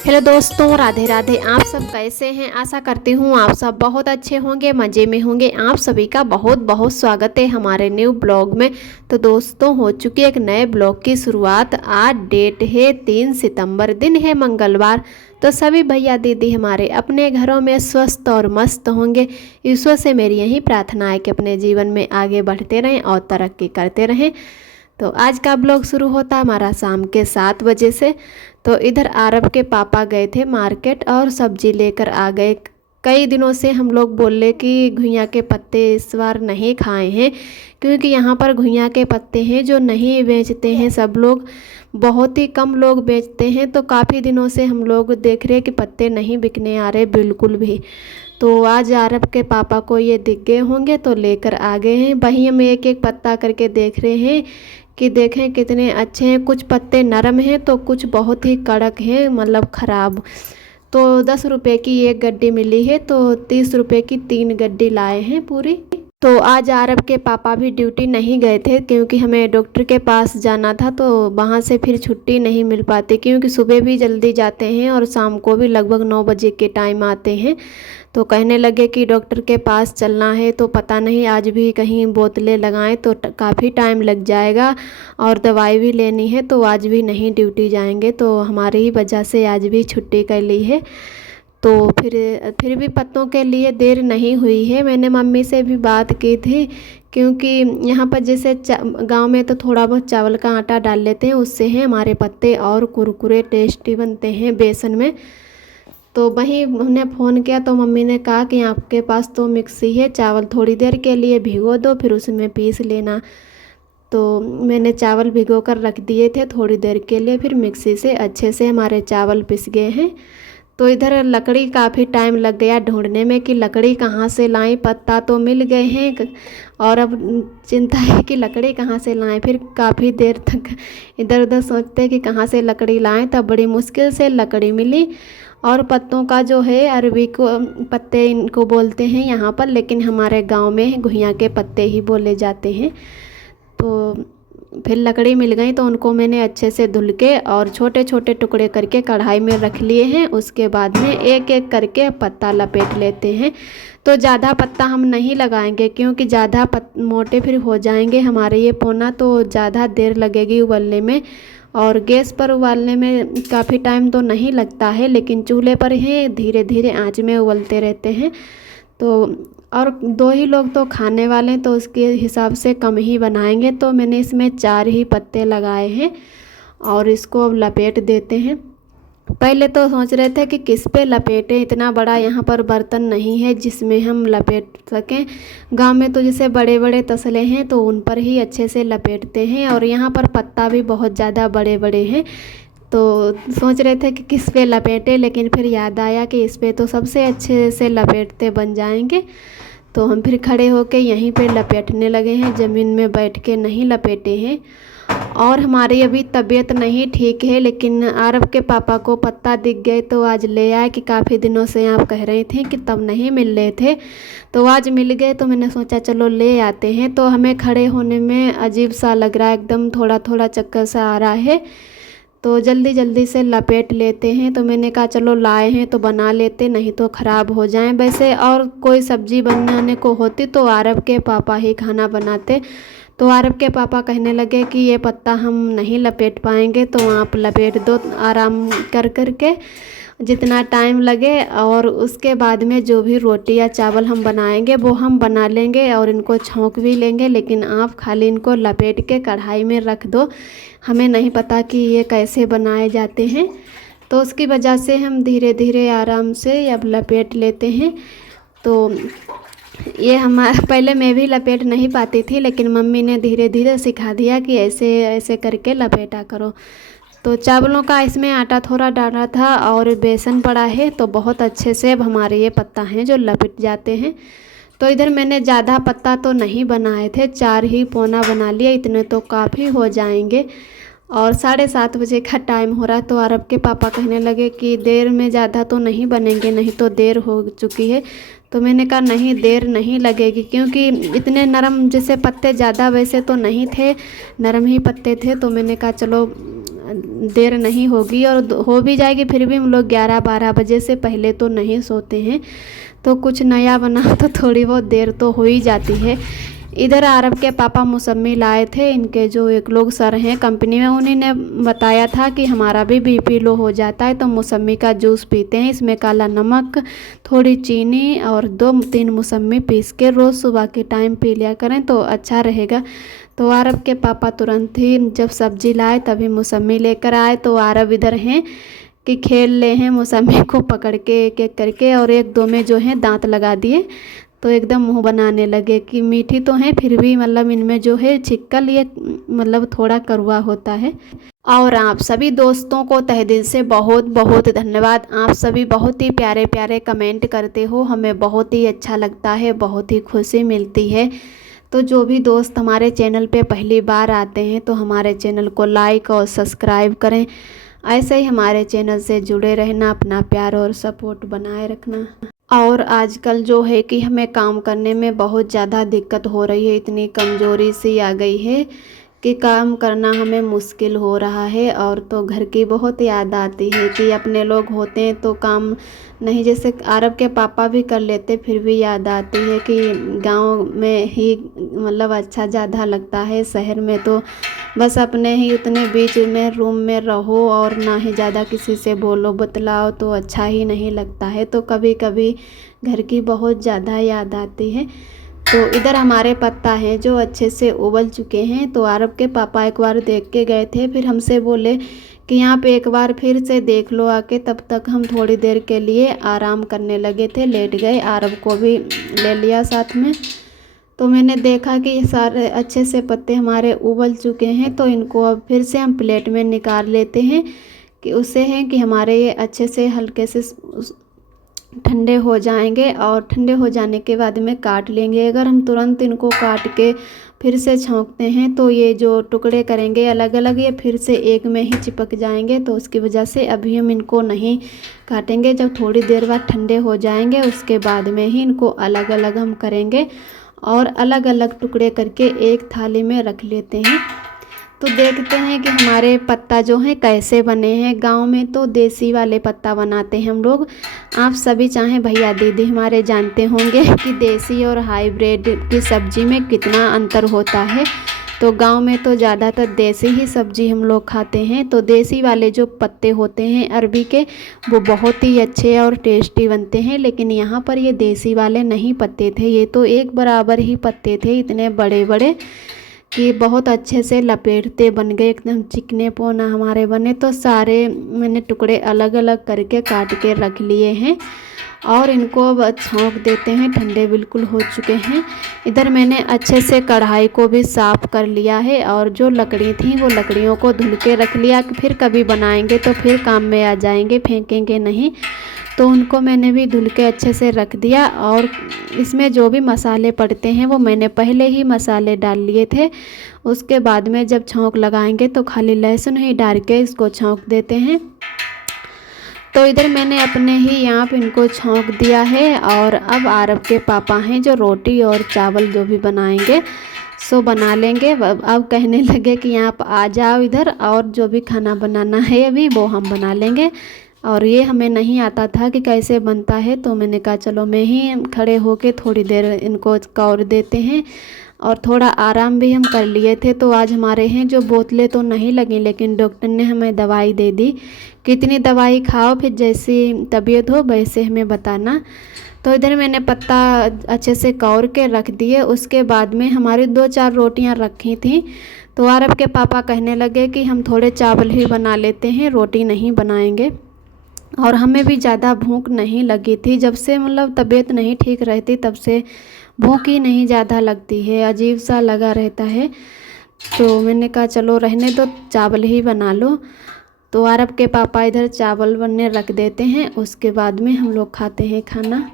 Hello दोस्तों, राधे राधे। आप सब कैसे हैं? आशा करती हूँ आप सब बहुत अच्छे होंगे, मज़े में होंगे। आप सभी का बहुत बहुत स्वागत है हमारे न्यू ब्लॉग में। तो दोस्तों, हो चुकी एक नए ब्लॉग की शुरुआत। आज डेट है 3 सितंबर, दिन है मंगलवार। तो सभी भैया दीदी हमारे अपने घरों में स्वस्थ और मस्त होंगे। ईश्वर से मेरी यही प्रार्थना है कि अपने जीवन में आगे बढ़ते रहें और तरक्की करते रहें। तो आज का ब्लॉग शुरू होता हमारा शाम के 7 बजे से। तो इधर आरब के पापा गए थे मार्केट और सब्जी लेकर आ गए। कई दिनों से हम लोग बोले कि घुइयाँ के पत्ते इस बार नहीं खाए हैं, क्योंकि यहाँ पर घुइयाँ के पत्ते हैं जो नहीं बेचते हैं सब लोग, बहुत ही कम लोग बेचते हैं। तो काफ़ी दिनों से हम लोग देख रहे हैं कि पत्ते नहीं बिकने आ रहे बिल्कुल भी। तो आज आरब के पापा को ये दिख गए होंगे तो लेकर आ गए हैं। वहीं हम एक एक पत्ता करके देख रहे हैं कि देखें कितने अच्छे हैं। कुछ पत्ते नरम हैं तो कुछ बहुत ही कड़क हैं, मतलब ख़राब। तो 10 रुपए की एक गड्डी मिली है, तो 30 रुपए की 3 गड्डी लाए हैं पूरी। तो आज आरब के पापा भी ड्यूटी नहीं गए थे, क्योंकि हमें डॉक्टर के पास जाना था। तो वहाँ से फिर छुट्टी नहीं मिल पाती, क्योंकि सुबह भी जल्दी जाते हैं और शाम को भी लगभग 9 बजे के टाइम आते हैं। तो कहने लगे कि डॉक्टर के पास चलना है, तो पता नहीं आज भी कहीं बोतलें लगाएं तो काफ़ी टाइम लग जाएगा, और दवाई भी लेनी है। तो आज भी नहीं ड्यूटी जाएंगे, तो हमारी ही वजह से आज भी छुट्टी कर ली है। तो फिर भी पत्तों के लिए देर नहीं हुई है। मैंने मम्मी से भी बात की थी, क्योंकि यहाँ पर जैसे गांव में तो थोड़ा बहुत चावल का आटा डाल लेते हैं, उससे हैं हमारे पत्ते और कुरकुरे टेस्टी बनते हैं बेसन में। तो वहीं उन्हें फ़ोन किया तो मम्मी ने कहा कि आपके पास तो मिक्सी है, चावल थोड़ी देर के लिए भिगो दो, फिर उसमें पीस लेना। तो मैंने चावल भिगो कर रख दिए थे थोड़ी देर के लिए, फिर मिक्सी से अच्छे से हमारे चावल पिस गए हैं। तो इधर लकड़ी काफ़ी टाइम लग गया ढूंढने में कि लकड़ी कहाँ से लाएं। पत्ता तो मिल गए हैं और अब चिंता है कि लकड़ी कहाँ से लाएं। फिर काफ़ी देर तक इधर उधर सोचते कि कहाँ से लकड़ी लाएं, तब बड़ी मुश्किल से लकड़ी मिली। और पत्तों का जो है अरबी को पत्ते इनको बोलते हैं यहाँ पर, लेकिन हमारे गांव में घुइयाँ के पत्ते ही बोले जाते हैं। तो फिर लकड़ी मिल गई तो उनको मैंने अच्छे से धुल के और छोटे छोटे टुकड़े करके कढ़ाई में रख लिए हैं। उसके बाद में एक एक करके पत्ता लपेट लेते हैं। तो ज़्यादा पत्ता हम नहीं लगाएंगे, क्योंकि ज़्यादा मोटे फिर हो जाएंगे हमारे ये पोना, तो ज़्यादा देर लगेगी उबलने में। और गैस पर उबालने में काफ़ी टाइम तो नहीं लगता है, लेकिन चूल्हे पर ही धीरे धीरे आंच में उबलते रहते हैं। तो और 2 ही लोग तो खाने वाले हैं, तो उसके हिसाब से कम ही बनाएंगे। तो मैंने इसमें 4 ही पत्ते लगाए हैं और इसको अब लपेट देते हैं। पहले तो सोच रहे थे कि किस पे लपेटें, इतना बड़ा यहाँ पर बर्तन नहीं है जिसमें हम लपेट सकें। गांव में तो जैसे बड़े बड़े तसले हैं तो उन पर ही अच्छे से लपेटते हैं, और यहाँ पर पत्ता भी बहुत ज़्यादा बड़े बड़े हैं। तो सोच रहे थे कि किस पे लपेटें, लेकिन फिर याद आया कि इस पे तो सबसे अच्छे से लपेटते बन जाएंगे। तो हम फिर खड़े होके यहीं पे लपेटने लगे हैं, ज़मीन में बैठ के नहीं लपेटे हैं। और हमारी अभी तबीयत नहीं ठीक है, लेकिन आरब के पापा को पत्ता दिख गए तो आज ले आए कि काफ़ी दिनों से आप कह रहे थे कि तब नहीं मिल रहे थे, तो आज मिल गए। तो मैंने सोचा चलो ले आते हैं। तो हमें खड़े होने में अजीब सा लग रहा है, एकदम थोड़ा थोड़ा चक्कर सा आ रहा है, तो जल्दी जल्दी से लपेट लेते हैं। तो मैंने कहा चलो लाए हैं तो बना लेते, नहीं तो ख़राब हो जाएं। वैसे और कोई सब्ज़ी बनाने को होती तो आरब के पापा ही खाना बनाते। तो आरब के पापा कहने लगे कि ये पत्ता हम नहीं लपेट पाएंगे, तो आप लपेट दो आराम कर कर के जितना टाइम लगे, और उसके बाद में जो भी रोटी या चावल हम बनाएंगे वो हम बना लेंगे और इनको छौंक भी लेंगे। लेकिन आप खाली इनको लपेट के कढ़ाई में रख दो, हमें नहीं पता कि ये कैसे बनाए जाते हैं। तो उसकी वजह से हम धीरे धीरे आराम से अब लपेट लेते हैं। तो ये हमारा पहले मैं भी लपेट नहीं पाती थी, लेकिन मम्मी ने धीरे धीरे सिखा दिया कि ऐसे ऐसे करके लपेटा करो। तो चावलों का इसमें आटा थोड़ा डाला था और बेसन पड़ा है, तो बहुत अच्छे से अब हमारे ये पत्ता हैं जो लपेट जाते हैं। तो इधर मैंने ज़्यादा पत्ता तो नहीं बनाए थे, 4 ही पोना बना लिया, इतने तो काफ़ी हो जाएंगे। और 7:30 बजे का टाइम हो रहा, तो अरब के पापा कहने लगे कि देर में ज़्यादा तो नहीं बनेंगे, नहीं तो देर हो चुकी है। तो मैंने कहा नहीं, देर नहीं लगेगी, क्योंकि इतने नरम जैसे पत्ते ज़्यादा वैसे तो नहीं थे, नरम ही पत्ते थे। तो मैंने कहा चलो देर नहीं होगी, और हो भी जाएगी फिर भी हम लोग 11-12 बजे से पहले तो नहीं सोते हैं। तो कुछ नया बना तो थोड़ी बहुत देर तो हो ही जाती है। इधर आरब के पापा मौसमी लाए थे, इनके जो एक लोग सर हैं कंपनी में, उन्हीं ने बताया था कि हमारा भी बीपी लो हो जाता है तो मौसमी का जूस पीते हैं, इसमें काला नमक, थोड़ी चीनी और 2-3 मौसमी पीस के रोज़ सुबह के टाइम पी लिया करें तो अच्छा रहेगा। तो आरब के पापा तुरंत ही जब सब्जी लाए तभी मौसमी लेकर आए। तो आरब इधर हैं कि खेल ले हैं मौसमी को पकड़ के एक एक करके, और 1-2 में जो है दांत लगा दिए तो एकदम मुंह बनाने लगे कि मीठी तो हैं फिर भी मतलब इनमें जो है छिक्कल ये मतलब थोड़ा कड़वा होता है। और आप सभी दोस्तों को तहे दिल से बहुत बहुत धन्यवाद। आप सभी बहुत ही प्यारे प्यारे कमेंट करते हो, हमें बहुत ही अच्छा लगता है, बहुत ही खुशी मिलती है। तो जो भी दोस्त हमारे चैनल पे पहली बार आते हैं तो हमारे चैनल को लाइक और सब्सक्राइब करें। ऐसे ही हमारे चैनल से जुड़े रहना, अपना प्यार और सपोर्ट बनाए रखना। और आजकल जो है कि हमें काम करने में बहुत ज़्यादा दिक्कत हो रही है, इतनी कमज़ोरी सी आ गई है कि काम करना हमें मुश्किल हो रहा है। और तो घर की बहुत याद आती है कि अपने लोग होते हैं तो काम नहीं, जैसे आरब के पापा भी कर लेते फिर भी याद आती है कि गांव में ही मतलब अच्छा ज़्यादा लगता है। शहर में तो बस अपने ही उतने बीच में रूम में रहो और ना ही ज़्यादा किसी से बोलो बतलाओ तो अच्छा ही नहीं लगता है। तो कभी कभी घर की बहुत ज़्यादा याद आती है। तो इधर हमारे पत्ता हैं जो अच्छे से उबल चुके हैं। तो आरब के पापा एक बार देख के गए थे, फिर हमसे बोले कि यहाँ पे एक बार फिर से देख लो आके। तब तक हम थोड़ी देर के लिए आराम करने लगे थे, लेट गए, आरब को भी ले लिया साथ में। तो मैंने देखा कि सारे अच्छे से पत्ते हमारे उबल चुके हैं, तो इनको अब फिर से हम प्लेट में निकाल लेते हैं कि उससे है कि हमारे ये अच्छे से हल्के से ठंडे हो जाएंगे। और ठंडे हो जाने के बाद में काट लेंगे। अगर हम तुरंत इनको काट के फिर से छौंकते हैं तो ये जो टुकड़े करेंगे अलग अलग, ये फिर से एक में ही चिपक जाएंगे। तो उसकी वजह से अभी हम इनको नहीं काटेंगे, जब थोड़ी देर बाद ठंडे हो जाएंगे उसके बाद में ही इनको अलग अलग हम करेंगे और अलग अलग टुकड़े करके एक थाली में रख लेते हैं। तो देखते हैं कि हमारे पत्ता जो है कैसे बने हैं। गांव में तो देसी वाले पत्ता बनाते हैं हम लोग। आप सभी चाहे भैया दीदी हमारे जानते होंगे कि देसी और हाइब्रिड की सब्ज़ी में कितना अंतर होता है। तो गांव में तो ज़्यादातर देसी ही सब्ज़ी हम लोग खाते हैं। तो देसी वाले जो पत्ते होते हैं अरबी के, वो बहुत ही अच्छे और टेस्टी बनते हैं। लेकिन यहाँ पर ये देसी वाले नहीं पत्ते थे, ये तो एक बराबर ही पत्ते थे, इतने बड़े बड़े कि बहुत अच्छे से लपेटते बन गए, एकदम चिकने पौना हमारे बने। तो सारे मैंने टुकड़े अलग अलग करके काट के रख लिए हैं और इनको अब छौंक देते हैं। ठंडे बिल्कुल हो चुके हैं। इधर मैंने अच्छे से कढ़ाई को भी साफ़ कर लिया है और जो लकड़ी थी वो लकड़ियों को धुल के रख लिया कि फिर कभी बनाएंगे तो फिर काम में आ जाएंगे, फेंकेंगे नहीं। तो उनको मैंने भी धुल के अच्छे से रख दिया। और इसमें जो भी मसाले पड़ते हैं वो मैंने पहले ही मसाले डाल लिए थे। उसके बाद में जब छौंक लगाएंगे तो खाली लहसुन ही डाल के इसको छौंक देते हैं। तो इधर मैंने अपने ही यहाँ पे इनको छौंक दिया है। और अब आरब के पापा हैं जो रोटी और चावल जो भी बनाएंगे सो बना लेंगे। अब कहने लगे कि यहाँ पर आ जाओ इधर, और जो भी खाना बनाना है अभी वो हम बना लेंगे। और ये हमें नहीं आता था कि कैसे बनता है, तो मैंने कहा चलो मैं ही खड़े होके थोड़ी देर इनको कौर देते हैं। और थोड़ा आराम भी हम कर लिए थे। तो आज हमारे हैं जो बोतलें तो नहीं लगी, लेकिन डॉक्टर ने हमें दवाई दे दी, कितनी दवाई खाओ फिर जैसी तबीयत हो वैसे हमें बताना। तो इधर मैंने पत्ता अच्छे से कौर के रख दिए। उसके बाद में हमारी 2-4 रोटियां रखी थी। तो आरब के पापा कहने लगे कि हम थोड़े चावल ही बना लेते हैं, रोटी नहीं बनाएंगे। और हमें भी ज़्यादा भूख नहीं लगी थी, जब से मतलब तबीयत नहीं ठीक रहती तब से भूख ही नहीं ज़्यादा लगती है, अजीब सा लगा रहता है। तो मैंने कहा चलो रहने दो, चावल ही बना लो। तो आरब के पापा इधर चावल बनने रख देते हैं, उसके बाद में हम लोग खाते हैं खाना।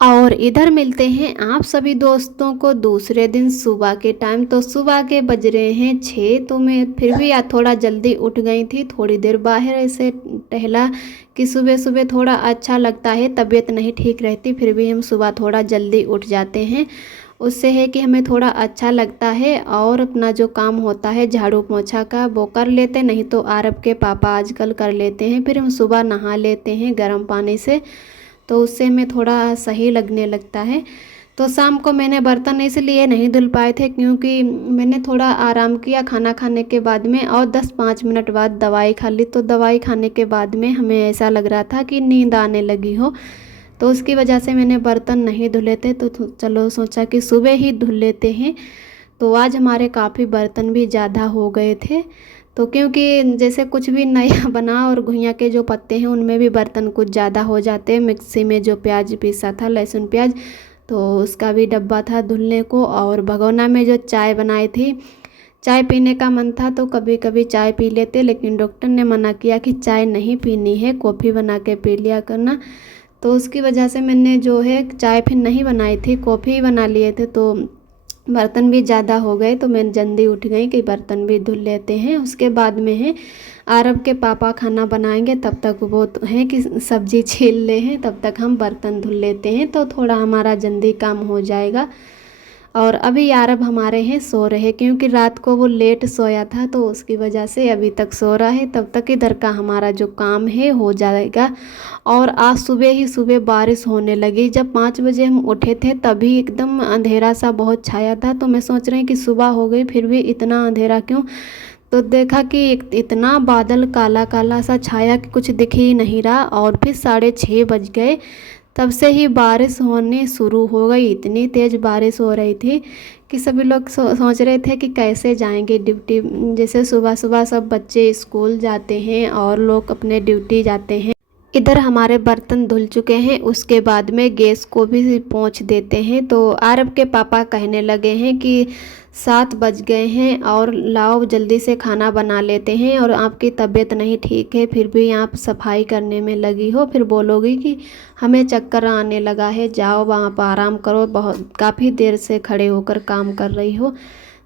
और इधर मिलते हैं आप सभी दोस्तों को दूसरे दिन सुबह के टाइम। तो सुबह के बज रहे हैं 6। तो मैं फिर भी आज थोड़ा जल्दी उठ गई थी, थोड़ी देर बाहर ऐसे टहला कि सुबह सुबह थोड़ा अच्छा लगता है, तबीयत नहीं ठीक रहती फिर भी हम सुबह थोड़ा जल्दी उठ जाते हैं। उससे है कि हमें थोड़ा अच्छा लगता है और अपना जो काम होता है झाड़ू पोछा का वो कर लेते, नहीं तो आरब के पापा आजकल कर लेते हैं। फिर हम सुबह नहा लेते हैं गर्म पानी से, तो उससे हमें थोड़ा सही लगने लगता है। तो शाम को मैंने बर्तन इसलिए नहीं धुल पाए थे क्योंकि मैंने थोड़ा आराम किया खाना खाने के बाद में, और 10-5 मिनट बाद दवाई खा ली। तो दवाई खाने के बाद में हमें ऐसा लग रहा था कि नींद आने लगी हो, तो उसकी वजह से मैंने बर्तन नहीं धुले थे। तो चलो सोचा कि सुबह ही धुल लेते हैं। तो आज हमारे काफ़ी बर्तन भी ज़्यादा हो गए थे। तो क्योंकि जैसे कुछ भी नया बना और घुइयाँ के जो पत्ते हैं उनमें भी बर्तन कुछ ज़्यादा हो जाते हैं। मिक्सी में जो प्याज पीसा था, लहसुन प्याज, तो उसका भी डब्बा था धुलने को। और भगोना में जो चाय बनाई थी, चाय पीने का मन था तो कभी कभी चाय पी लेते, लेकिन डॉक्टर ने मना किया कि चाय नहीं पीनी है, कॉफ़ी बना के पी लिया करना। तो उसकी वजह से मैंने जो है चाय फिर नहीं बनाई थी, कॉफ़ी ही बना लिए थे। तो बर्तन भी ज़्यादा हो गए, तो मैं जल्दी उठ गई कि बर्तन भी धुल लेते हैं। उसके बाद में है आरब के पापा खाना बनाएंगे, तब तक वो तो है कि सब्ज़ी छील ले हैं, तब तक हम बर्तन धुल लेते हैं, तो थोड़ा हमारा जल्दी काम हो जाएगा। और अभी आरब हमारे हैं सो रहे, क्योंकि रात को वो लेट सोया था तो उसकी वजह से अभी तक सो रहा है। तब तक इधर का हमारा जो काम है हो जाएगा। और आज सुबह ही सुबह बारिश होने लगी। जब 5 बजे हम उठे थे तभी एकदम अंधेरा सा बहुत छाया था, तो मैं सोच रही कि सुबह हो गई फिर भी इतना अंधेरा क्यों। तो देखा कि इतना बादल काला काला सा छाया कि कुछ दिख ही नहीं रहा। और फिर 6:30 बज गए, तब से ही बारिश होने शुरू हो गई। इतनी तेज़ बारिश हो रही थी कि सभी लोग सोच रहे थे कि कैसे जाएंगे ड्यूटी। जैसे सुबह सुबह सब बच्चे स्कूल जाते हैं और लोग अपने ड्यूटी जाते हैं। इधर हमारे बर्तन धुल चुके हैं, उसके बाद में गैस को भी पोंछ देते हैं। तो आरब के पापा कहने लगे हैं कि 7 बज गए हैं और लाओ जल्दी से खाना बना लेते हैं, और आपकी तबीयत नहीं ठीक है फिर भी आप सफाई करने में लगी हो, फिर बोलोगी कि हमें चक्कर आने लगा है, जाओ वहाँ पर आराम करो, बहुत काफ़ी देर से खड़े होकर काम कर रही हो।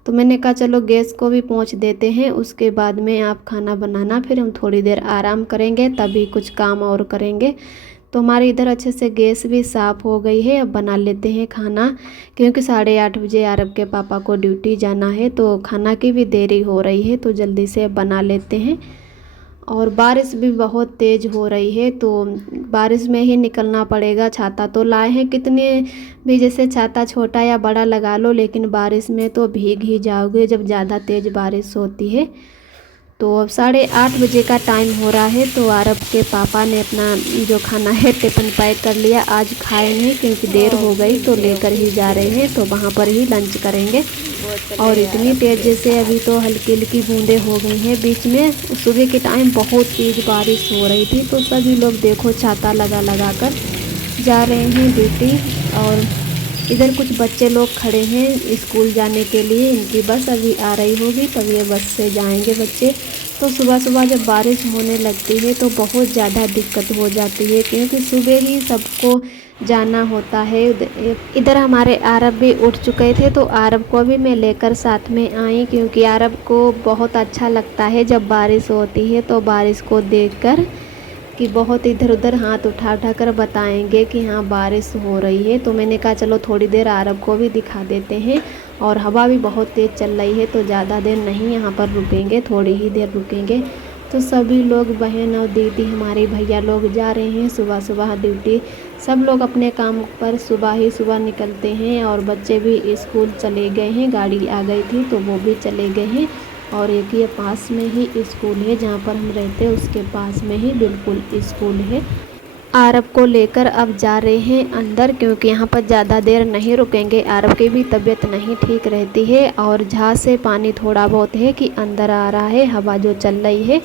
तो मैंने कहा चलो गैस को भी पोंछ देते हैं, उसके बाद में आप खाना बनाना, फिर हम थोड़ी देर आराम करेंगे तभी कुछ काम और करेंगे। तो हमारे इधर अच्छे से गैस भी साफ़ हो गई है। अब बना लेते हैं खाना, क्योंकि 8:30 बजे आरब के पापा को ड्यूटी जाना है, तो खाना की भी देरी हो रही है, तो जल्दी से बना लेते हैं। और बारिश भी बहुत तेज़ हो रही है, तो बारिश में ही निकलना पड़ेगा। छाता तो लाए हैं, कितने भी जैसे छाता छोटा या बड़ा लगा लो, लेकिन बारिश में तो भीग ही जाओगे जब ज़्यादा तेज़ बारिश होती है। तो अब 8:30 बजे का टाइम हो रहा है, तो आरब के पापा ने अपना जो खाना है टिफ़िन पैक कर लिया। आज खाए नहीं क्योंकि देर हो गई, तो लेकर ही जा रहे हैं, तो वहाँ पर ही लंच करेंगे। और इतनी तेज़ जैसे अभी तो हल्की हल्की बूंदें हो गई हैं, बीच में सुबह के टाइम बहुत तेज़ बारिश हो रही थी। तो सभी लोग देखो छाता लगा लगा कर जा रहे हैं ड्यूटी। और इधर कुछ बच्चे लोग खड़े हैं स्कूल जाने के लिए, इनकी बस अभी आ रही होगी, तब ये बस से जाएंगे बच्चे। तो सुबह सुबह जब बारिश होने लगती है तो बहुत ज़्यादा दिक्कत हो जाती है, क्योंकि सुबह ही सबको जाना होता है। इधर हमारे आरब भी उठ चुके थे, तो आरब को भी मैं लेकर साथ में आई, क्योंकि आरब को बहुत अच्छा लगता है जब बारिश होती है, तो बारिश को देखकर कि बहुत इधर उधर हाथ उठा उठा कर बताएंगे कि हाँ बारिश हो रही है। तो मैंने कहा चलो थोड़ी देर आरब को भी दिखा देते हैं। और हवा भी बहुत तेज़ चल रही है, तो ज़्यादा देर नहीं यहाँ पर रुकेंगे, थोड़ी ही देर रुकेंगे। तो सभी लोग बहन और दीदी हमारे भैया लोग जा रहे हैं सुबह सुबह ड्यूटी। सब लोग अपने काम पर सुबह ही सुबह निकलते हैं, और बच्चे भी स्कूल चले गए हैं, गाड़ी आ गई थी तो वो भी चले गए हैं। और एक ये पास में ही स्कूल है जहाँ पर हम रहते हैं, उसके पास में ही बिल्कुल स्कूल है। आरब को लेकर अब जा रहे हैं अंदर, क्योंकि यहाँ पर ज़्यादा देर नहीं रुकेंगे। आरब की भी तबीयत नहीं ठीक रहती है, और जहाँ से पानी थोड़ा बहुत है कि अंदर आ रहा है, हवा जो चल रही है।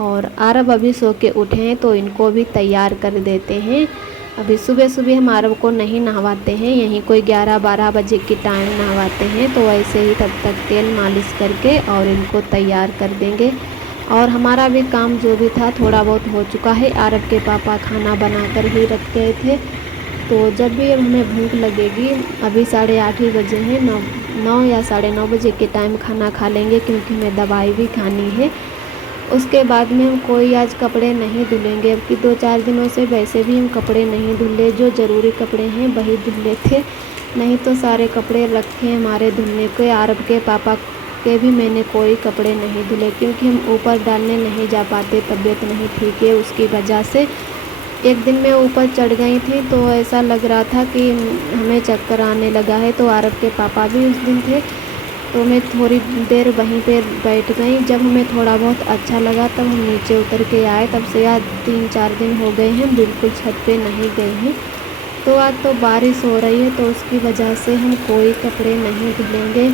और आरब अभी सो के उठे हैं, तो इनको भी तैयार कर देते हैं। अभी सुबह सुबह हम आरब को नहीं नहवाते हैं, यहीं कोई 11-12 बजे के टाइम नहवाते हैं। तो ऐसे ही तब तक तेल मालिश करके और इनको तैयार कर देंगे। और हमारा भी काम जो भी था थोड़ा बहुत हो चुका है। आरब के पापा खाना बनाकर ही रख गए थे, तो जब भी अब हमें भूख लगेगी, अभी 8:30 ही बजे हैं, 9 या 9:30 बजे के टाइम खाना खा लेंगे, क्योंकि हमें दवाई भी खानी है। उसके बाद में हम कोई आज कपड़े नहीं धुलेंगे, अब कि 2-4 दिनों से वैसे भी हम कपड़े नहीं धुले, जो ज़रूरी कपड़े हैं वही धुले थे। नहीं तो सारे कपड़े रखे हैं हमारे धुलने के। आरब के पापा के भी मैंने कोई कपड़े नहीं धुले क्योंकि हम ऊपर डालने नहीं जा पाते, तबीयत नहीं ठीक है उसकी वजह से। एक दिन मैं ऊपर चढ़ गई थी तो ऐसा लग रहा था कि हमें चक्कर आने लगा है। तो आरब के पापा भी उस दिन थे तो मैं थोड़ी देर वहीं पे बैठ गई। जब हमें थोड़ा बहुत अच्छा लगा तब हम नीचे उतर के आए। तब से आज 3-4 दिन हो गए हैं बिल्कुल छत पे नहीं गए हैं। तो आज तो बारिश हो रही है तो उसकी वजह से हम कोई कपड़े नहीं धुलेंगे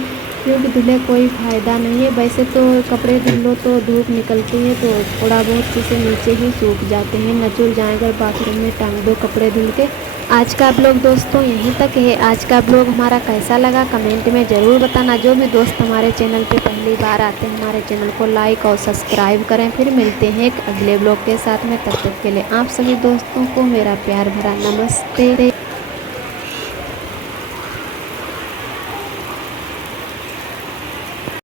क्योंकि धुले कोई फ़ायदा नहीं है। वैसे तो कपड़े धुलो तो धूप निकलती है तो थोड़ा बहुत किसी नीचे ही सूख जाते हैं, नचुल जाए अगर बाथरूम में टांग दो कपड़े धुल के। आज का ब्लॉग दोस्तों यहीं तक है। आज का ब्लॉग हमारा कैसा लगा कमेंट में ज़रूर बताना। जो भी दोस्त हमारे चैनल पे पहली बार आते हैं हमारे चैनल को लाइक और सब्सक्राइब करें। फिर मिलते हैं एक अगले ब्लॉग के साथ में, तब तक के लिए आप सभी दोस्तों को मेरा प्यार भरा नमस्ते।